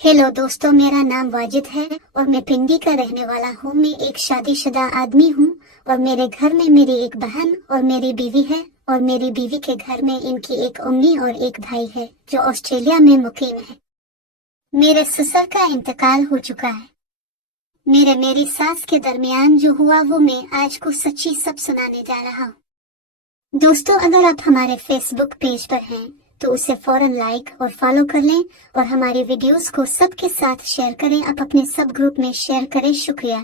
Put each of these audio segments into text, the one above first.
Hello दोस्तों, मेरा नाम वाजिद है और मैं पिंडी का रहने वाला हूँ। मैं एक शादीशुदा आदमी हूँ और मेरे घर में मेरी एक बहन और मेरी बीवी है और मेरी बीवी के घर में इनकी एक अम्मी और एक भाई है जो ऑस्ट्रेलिया में मुकीम है। मेरे ससुर का इंतकाल हो चुका है। मेरी सास के दरमियान जो हुआ वो मैं आज को सच्ची सब सुनाने जा रहा हूँ। दोस्तों, अगर आप हमारे फेसबुक पेज पर हैं तो उसे फौरन लाइक और फॉलो कर लें और हमारी वीडियोस को सबके साथ शेयर करें। आप अपने सब ग्रुप में शेयर करें। शुक्रिया।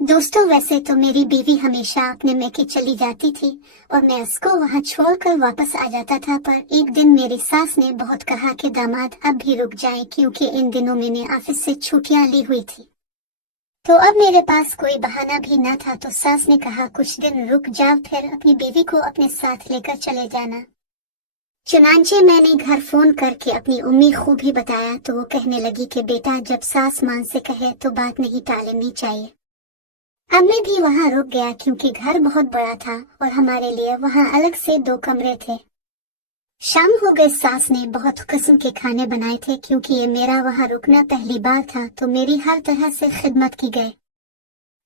दोस्तों, वैसे तो मेरी बीवी हमेशा अपने मैके चली जाती थी और मैं उसको वहां छोड़कर वापस आ जाता था, पर एक दिन मेरी सास ने बहुत कहा कि दामाद अब भी रुक जाएं, क्योंकि इन दिनों मैंने ऑफिस से छुट्टियां ली हुई थी। तो अब मेरे पास कोई बहाना भी न था, तो सास ने कहा कुछ दिन रुक जाओ, फिर अपनी बीवी को अपने साथ लेकर चले जाना। चुनांचे मैंने घर फोन करके अपनी उम्मी को भी बताया तो वो कहने लगी कि बेटा, जब सास मान से कहे तो बात नहीं टालनी चाहिए। अब मैं भी वहां रुक गया क्योंकि घर बहुत बड़ा था और हमारे लिए वहां अलग से 2 कमरे थे। शाम हो गई। सास ने बहुत किस्म के खाने बनाए थे। क्योंकि ये मेरा वहां रुकना पहली बार था तो मेरी हर तरह से खिदमत की गई।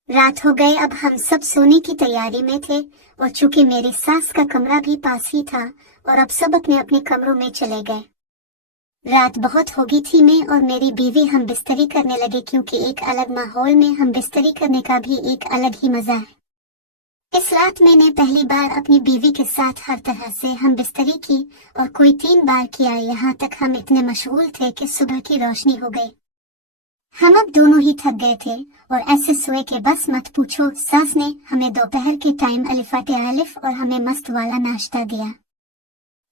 रात हो गई। अब हम सब सोने की तैयारी में थे और चूंकि मेरी सास का कमरा भी पास ही था और अब सब अपने अपने कमरों में चले गए। रात बहुत हो गई थी। मैं और मेरी बीवी हम बिस्तरी करने लगे, क्योंकि एक अलग माहौल में हम बिस्तरी करने का भी एक अलग ही मजा है। इस रात मैंने पहली बार अपनी बीवी के साथ हर तरह से हम बिस्तरी की और कोई 3 बार किया। यहाँ तक हम इतने मशगूल थे कि सुबह की रोशनी हो गई। हम अब दोनों ही थक गए थे और ऐसे सोए के बस मत पूछो। सास ने हमें दोपहर के टाइम अलिफाते अलिफ और हमें मस्त वाला नाश्ता दिया,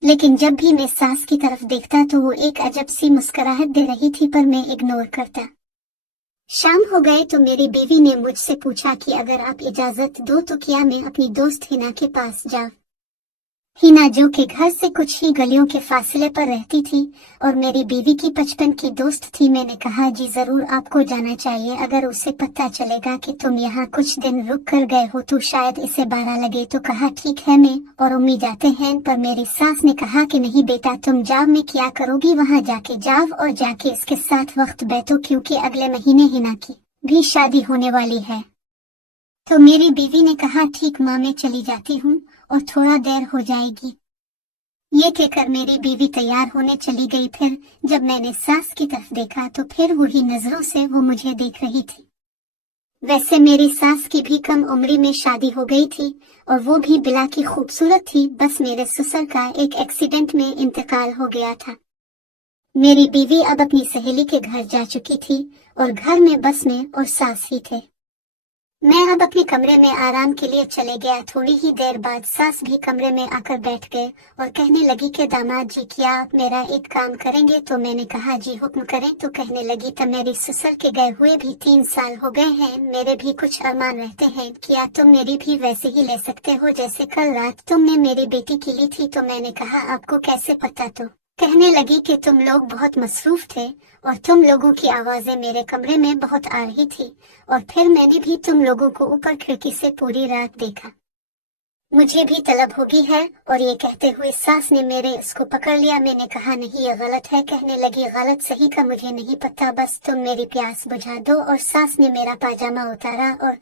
लेकिन जब भी मैं सास की तरफ देखता तो वो एक अजब सी मुस्कुराहट दे रही थी, पर मैं इग्नोर करता। शाम हो गए तो मेरी बीवी ने मुझसे पूछा कि अगर आप इजाजत दो तो क्या मैं अपनी दोस्त हिना के पास जाऊं। हिना जो कि घर से कुछ ही गलियों के फासले पर रहती थी और मेरी बीवी की 55 की दोस्त थी। मैंने कहा जी जरूर, आपको जाना चाहिए। अगर उसे पता चलेगा कि तुम यहाँ कुछ दिन रुक कर गए हो तो शायद इसे बुरा लगे। तो कहा ठीक है, मैं और उम्मी जाते हैं। पर मेरी सास ने कहा कि नहीं बेटा, तुम जाओ, मैं क्या करोगी वहाँ जाके। जाओ और जाके इसके साथ वक्त बैठो, क्योंकि अगले महीने हिना की भी शादी होने वाली है। तो मेरी बीवी ने कहा ठीक माँ, मैं चली जाती हूँ और थोड़ा देर हो जाएगी। ये कहकर मेरी बीवी तैयार होने चली गई। फिर जब मैंने सास की तरफ देखा तो फिर वही नजरों से वो मुझे देख रही थी। वैसे मेरी सास की भी कम उम्री में शादी हो गई थी और वो भी बिला की खूबसूरत थी। बस मेरे ससुर का एक एक्सीडेंट में इंतकाल हो गया था। मेरी बीवी अब अपनी सहेली के घर जा चुकी थी और घर में बस मैं और सास ही थे। मैं अब अपने कमरे में आराम के लिए चले गया। थोड़ी ही देर बाद सास भी कमरे में आकर बैठ गए और कहने लगी कि दामाद जी, क्या आप मेरा एक काम करेंगे। तो मैंने कहा जी हुक्म करें। तो कहने लगी तब मेरी ससुर के गए हुए भी 3 साल हो गए हैं। मेरे भी कुछ अरमान रहते हैं, क्या तुम मेरी भी वैसे ही ले सकते हो जैसे कल रात तुमने मेरी बेटी की ली थी। तो मैंने कहा आपको कैसे पता। तो कहने लगी कि तुम लोग बहुत मसरूफ थे और तुम लोगों की आवाजें मेरे कमरे में बहुत आ रही थी और फिर मैंने भी तुम लोगों को ऊपर खिड़की से पूरी रात देखा। मुझे भी तलब होगी है। और ये कहते हुए सास ने मेरे इसको पकड़ लिया। मैंने कहा नहीं, ये गलत है। कहने लगी गलत सही का मुझे नहीं पता, बस तुम मेरी प्यास बुझा दो। और सास ने मेरा पाजामा उतारा और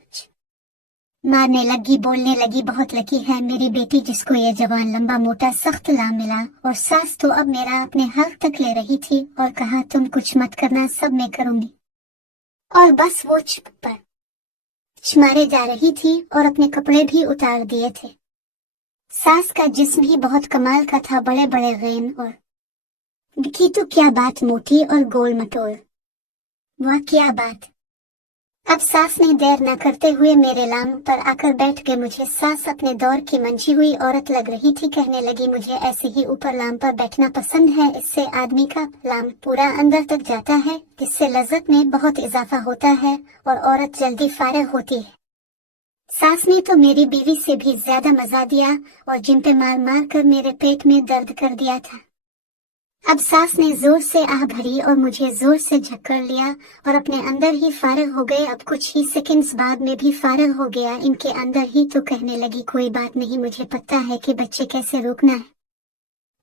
मारने लगी, बोलने लगी बहुत लकी है मेरी बेटी जिसको ये जवान लंबा मोटा सख्त ला मिला। और सास तो अब मेरा अपने हक तक ले रही थी और कहा तुम कुछ मत करना, सब मैं करूंगी। और बस वो चुप पर मारे जा रही थी और अपने कपड़े भी उतार दिए थे। सास का जिस्म भी बहुत कमाल का था, बड़े बड़े गैन और की तो क्या बात, मोटी और गोल मटोल, वाह क्या बात। अब सास ने देर न करते हुए मेरे लाम पर आकर बैठ गए। मुझे सास अपने दौर की मंची हुई औरत लग रही थी। कहने लगी मुझे ऐसे ही ऊपर लाम पर बैठना पसंद है, इससे आदमी का लाम पूरा अंदर तक जाता है, इससे लज्जत में बहुत इजाफा होता है और औरत जल्दी फारिग होती है। सास ने तो मेरी बीवी से भी ज्यादा मजा दिया और जिन पे मार मार कर मेरे पेट में दर्द कर दिया था। अब सास ने जोर से आह भरी और मुझे जोर से झक्कर लिया और अपने अंदर ही फारिग हो गए। अब कुछ ही सेकंड्स बाद में भी फारिग हो गया इनके अंदर ही। तो कहने लगी कोई बात नहीं, मुझे पता है कि बच्चे कैसे रोकना है।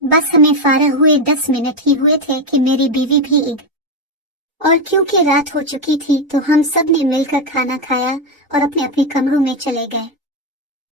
बस हमें फारिग हुए 10 मिनट ही हुए थे कि मेरी बीवी भी اور کیونکہ رات ہو چکی تھی تو ہم سب نے مل کر کھانا کھایا اور اپنے اپنے کمروں میں چلے گئے۔